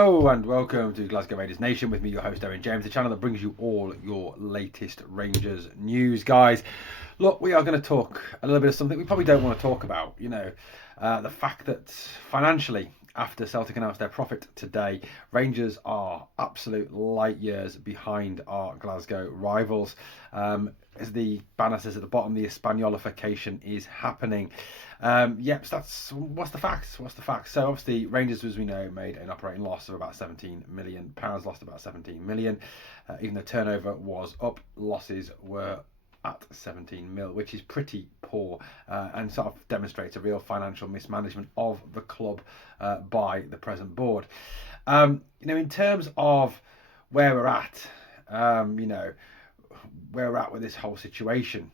Hello and welcome to Glasgow Rangers Nation with me, your host Owen James, the channel that brings you all your latest Rangers news, guys. Look, we are going to talk a little bit of something we probably don't want to talk about. The fact that financially, after Celtic announced their profit today, Rangers are absolute light years behind our Glasgow rivals. As the banner says at the bottom, the Espanyolification is happening. That's what's the facts. So obviously Rangers, as we know, made an operating loss of about £17 million, lost about 17 million. Even though turnover was up, losses were at 17 mil, which is pretty poor and sort of demonstrates a real financial mismanagement of the club by the present board. In terms of where we're at, where we're at with this whole situation.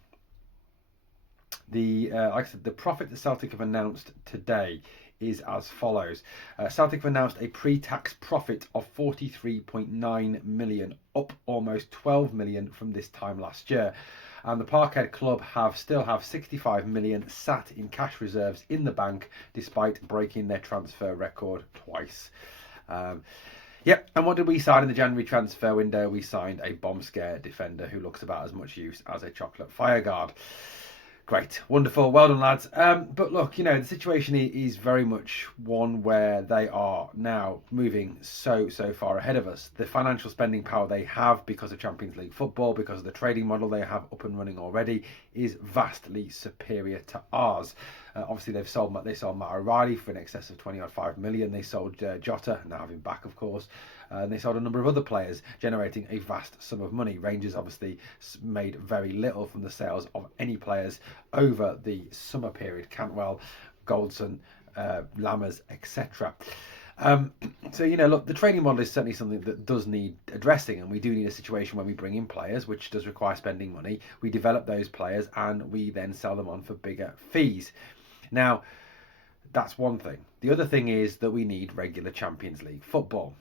Like I said, the profit that Celtic have announced today is as follows. Celtic have announced a pre-tax profit of 43.9 million, up almost 12 million from this time last year. And the Parkhead club still have 65 million sat in cash reserves in the bank, despite breaking their transfer record twice. And what did we sign in the January transfer window? We signed a bomb scare defender who looks about as much use as a chocolate fireguard. Great, wonderful, well done, lads. But look, the situation is very much one where they are now moving so far ahead of us. The financial spending power they have because of Champions League football, because of the trading model they have up and running already, is vastly superior to ours. Obviously, they sold Matt O'Reilly for in excess of 25 million. They sold Jota, now having back, of course. And they sold a number of other players, generating a vast sum of money. Rangers obviously made very little from the sales of any players over the summer period. Cantwell, Goldson, Lammers, etc. Look, the training model is certainly something that does need addressing, and we do need a situation where we bring in players, which does require spending money. We develop those players and we then sell them on for bigger fees. Now, that's one thing. The other thing is that we need regular Champions League football.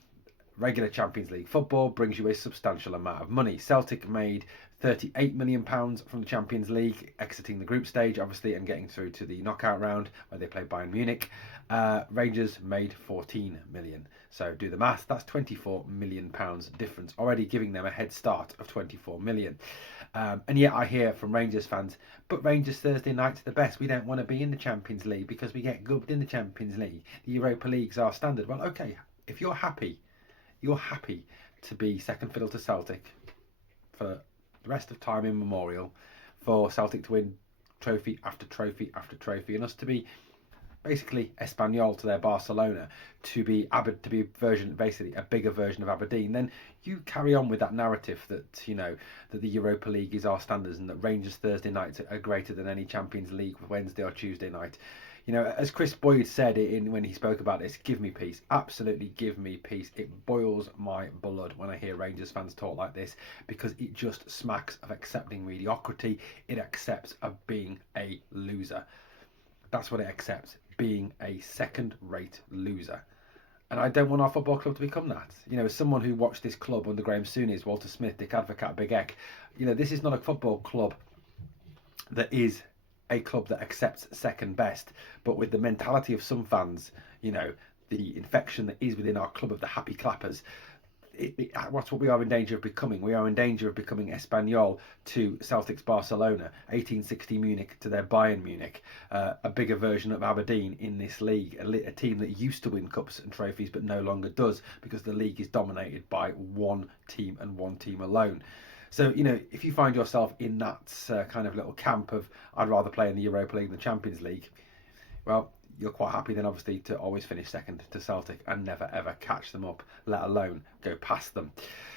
Regular Champions League football brings you a substantial amount of money. Celtic made £38 million from the Champions League, exiting the group stage, obviously, and getting through to the knockout round where they played Bayern Munich. Rangers made 14 million. So do the math, that's £24 million difference, already giving them a head start of 24 million. And yet I hear from Rangers fans, but Rangers Thursday night's the best. We don't want to be in the Champions League because we get gubbed in the Champions League. The Europa League's our standard. Well, okay, if you're happy to be second fiddle to Celtic for the rest of time immemorial, for Celtic to win trophy after trophy after trophy, and us to be basically Espanyol to their Barcelona, to be a bigger version of Aberdeen, then you carry on with that narrative that that the Europa League is our standards and that Rangers Thursday nights are greater than any Champions League Wednesday or Tuesday night. As Chris Boyd said when he spoke about this, give me peace. Absolutely give me peace. It boils my blood when I hear Rangers fans talk like this, because it just smacks of accepting mediocrity. It accepts of being a loser. That's what it accepts, being a second-rate loser. And I don't want our football club to become that. As someone who watched this club under Graham Souness, Walter Smith, Dick Advocat, Big Eck, this is not a football club that is a club that accepts second best, but with the mentality of some fans, the infection that is within our club of the happy clappers, what's what we are in danger of becoming. We are in danger of becoming Espanyol to Celtic's Barcelona, 1860 Munich to their Bayern Munich, a bigger version of Aberdeen in this league, a team that used to win cups and trophies but no longer does, because the league is dominated by one team and one team alone. So, if you find yourself in that kind of little camp of I'd rather play in the Europa League than the Champions League, well, you're quite happy then obviously to always finish second to Celtic and never ever catch them up, let alone go past them.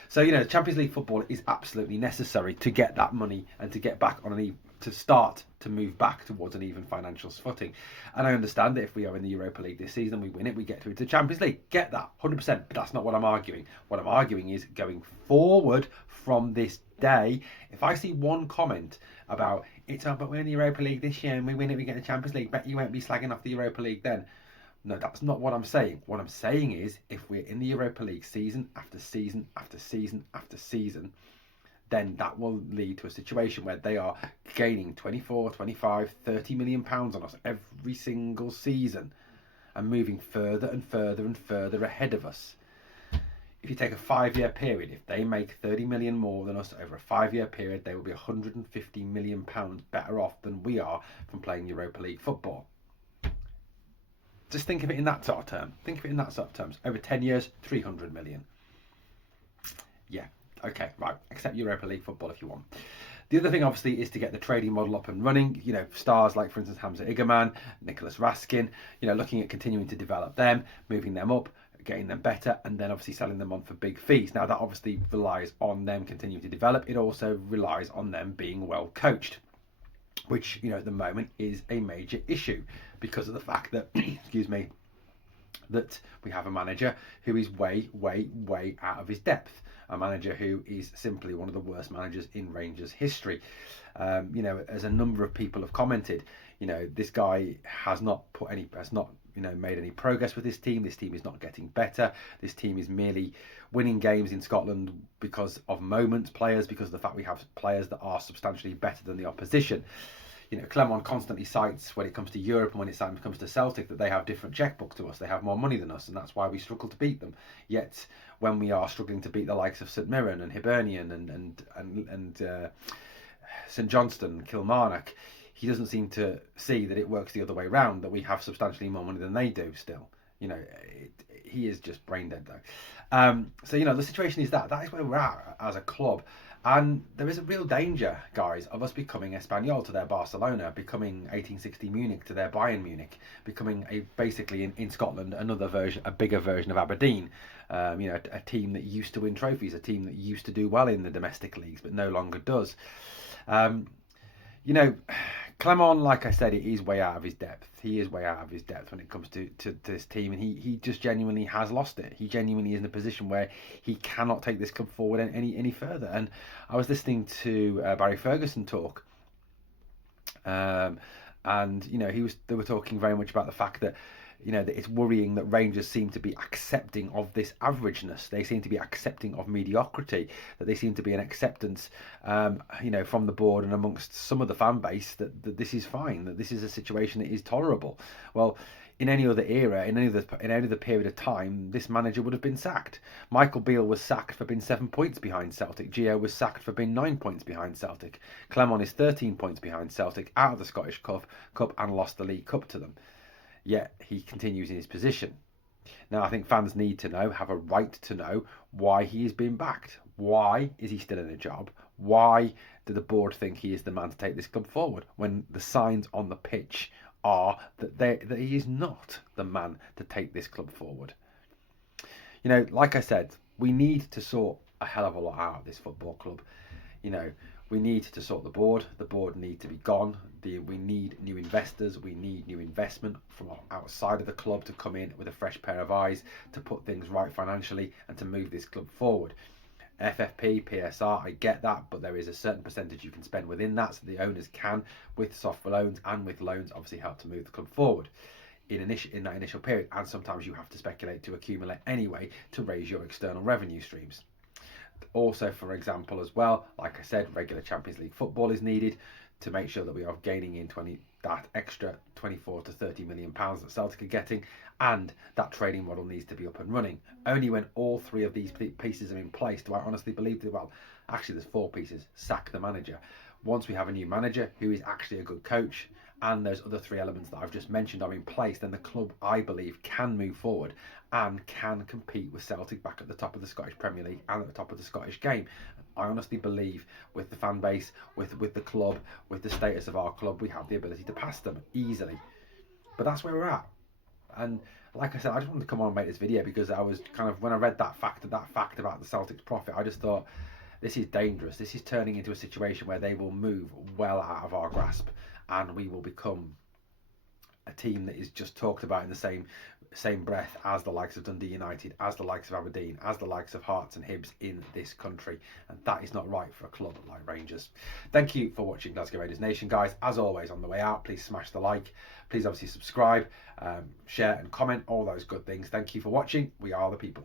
So, Champions League football is absolutely necessary to get that money and to get back on to start to move back towards an even financial footing. And I understand that if we are in the Europa League this season, we win it, we get through to the Champions League. Get that, 100%. But that's not what I'm arguing. What I'm arguing is going forward from this day, if I see one comment about but we're in the Europa League this year and we win it, we get the Champions League, bet you won't be slagging off the Europa League then. No, that's not what I'm saying. What I'm saying is, if we're in the Europa League season after season after season after season, then that will lead to a situation where they are gaining 24, 25, 30 million pounds on us every single season and moving further and further and further ahead of us. if you take a 5-year period, if they make 30 million more than us over a 5-year period, they will be 150 million pounds better off than we are from playing Europa League football. Just think of it in that sort of term. Think of it in that sort of terms. Over 10 years, 300 million. Yeah, okay, right. Accept Europa League football if you want. The other thing, obviously, is to get the trading model up and running. You know, stars like, for instance, Hamza Igerman, Nicholas Raskin, you know, looking at continuing to develop them, moving them up, getting them better, and then obviously selling them on for big fees. Now, that obviously relies on them continuing to develop. It also relies on them being well coached, which, you know, at the moment is a major issue because of the fact that, excuse me, that we have a manager who is way out of his depth. A manager who is simply one of the worst managers in Rangers history. You know, as a number of people have commented, you know, this guy has not made any progress with this team. This team is not getting better. This team is merely winning games in Scotland because of players, because of the fact we have players that are substantially better than the opposition. You know, Clement constantly cites when it comes to Europe and when it comes to Celtic that they have different checkbooks to us. They have more money than us, and that's why we struggle to beat them. Yet, when we are struggling to beat the likes of St Mirren and Hibernian and St Johnstone, Kilmarnock, he doesn't seem to see that it works the other way around, that we have substantially more money than they do still. You know, he is just brain dead though. So, you know, the situation is that is where we're at as a club. And there is a real danger, guys, of us becoming Espanyol to their Barcelona, becoming 1860 Munich to their Bayern Munich, becoming basically in Scotland a bigger version of Aberdeen. You know, a team that used to win trophies, a team that used to do well in the domestic leagues, but no longer does. You know, Clement, like I said, it is way out of his depth. He is way out of his depth when it comes to this team, and he just genuinely has lost it. He genuinely is in a position where he cannot take this club forward any further. And I was listening to Barry Ferguson talk, and you know, they were talking very much about the fact that, you know, that it's worrying that Rangers seem to be accepting of this averageness. They seem to be accepting of mediocrity. That they seem to be an acceptance, you know, from the board and amongst some of the fan base that this is fine. That this is a situation that is tolerable. Well, in any other era, in any other period of time, this manager would have been sacked. Michael Beale was sacked for being 7 points behind Celtic. Gio was sacked for being 9 points behind Celtic. Clement is 13 points behind Celtic, out of the Scottish Cup and lost the League Cup to them. Yet he continues in his position. Now, I think fans need to know, have a right to know, why he is being backed. Why is he still in a job? Why do the board think he is the man to take this club forward when the signs on the pitch are that he is not the man to take this club forward? You know, like I said, we need to sort a hell of a lot out of this football club. You know, we need to sort the board. The board need to be gone. We need new investors. We need new investment from outside of the club to come in with a fresh pair of eyes to put things right financially and to move this club forward. FFP, PSR, I get that, but there is a certain percentage you can spend within that, so the owners can, with soft loans and with loans, obviously help to move the club forward in that initial period. And sometimes you have to speculate to accumulate anyway to raise your external revenue streams. Also, for example, as well, like I said, regular Champions League football is needed to make sure that we are gaining in that extra 24 to 30 million pounds that Celtic are getting, and that trading model needs to be up and running. Only when all three of these pieces are in place do I honestly believe that, well, actually there's 4 pieces. Sack the manager. Once we have a new manager who is actually a good coach, and those other 3 elements that I've just mentioned are in place, then the club, I believe, can move forward and can compete with Celtic back at the top of the Scottish Premier League and at the top of the Scottish game. I honestly believe with the fan base, with the club, with the status of our club, we have the ability to pass them easily. But that's where we're at. And like I said, I just wanted to come on and make this video because I was kind of, when I read that fact about the Celtic's profit, I just thought, this is dangerous. This is turning into a situation where they will move well out of our grasp, and we will become a team that is just talked about in the same breath as the likes of Dundee United, as the likes of Aberdeen, as the likes of Hearts and Hibs in this country, and that is not right for a club like Rangers. Thank you for watching Glasgow Rangers Nation, guys. As always, on the way out, please smash the like, please obviously subscribe, share and comment, all those good things. Thank you for watching. We are the people.